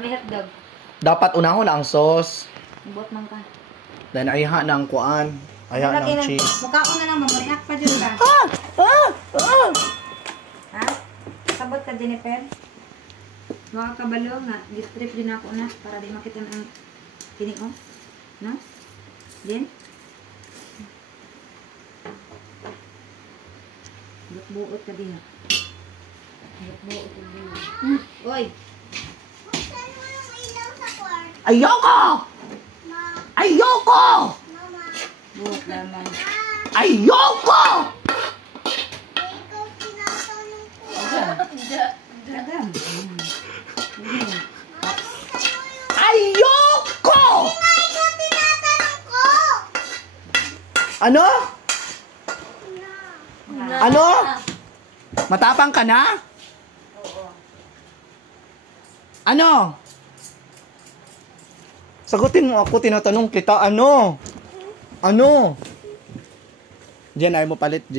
may hotdog. Dapat unahon ang sauce. Ibot man ka. Then ayha ng kuan. Ayha ng cheese. Mukha ko na lang mamariak pa dyan ba? Ha? Sabot ka, Jennifer? Mga kabalo nga, gistrip din ako na para di makita ang kinig o. No? Din? Buot ka din. Buot ka din. Oy! Ayoko! Ayoko! Buot naman. Ayoko! Agam. Ayoko! Ano? Ano? Matapang ka na? Ano? Sagutin mo ako, tinatanong kita, ano? Ano? Diyan, ayaw mo palit, Diyan.